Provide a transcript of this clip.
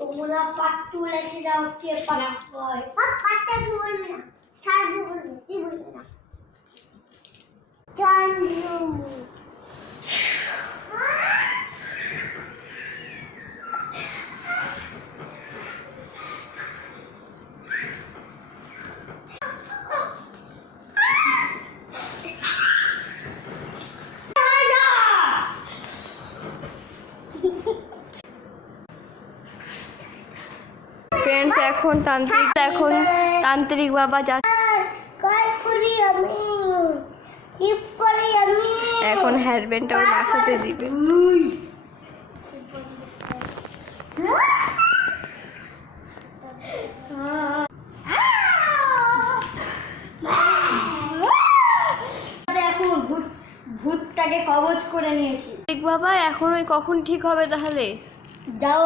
তোমরা পাট্টু লিখে যাও, কে পাট কয়? পাট্টা কি বলবি না, স্যার বলবি, তুই বলবি না। চান্দু ফ্রেন্ডস, এখন তান্ত্রিক বাবা যাচ্ছে, কল করি আমি, টিপ করি আমি। এখন হেয়ারব্যান্ডটা ওর মাথাতে দিবে। এখন ভূতটাকে কবজ করে নিয়েছি। ঠিক বাবা, এখন ওই কখন ঠিক হবে তাহলে? যাও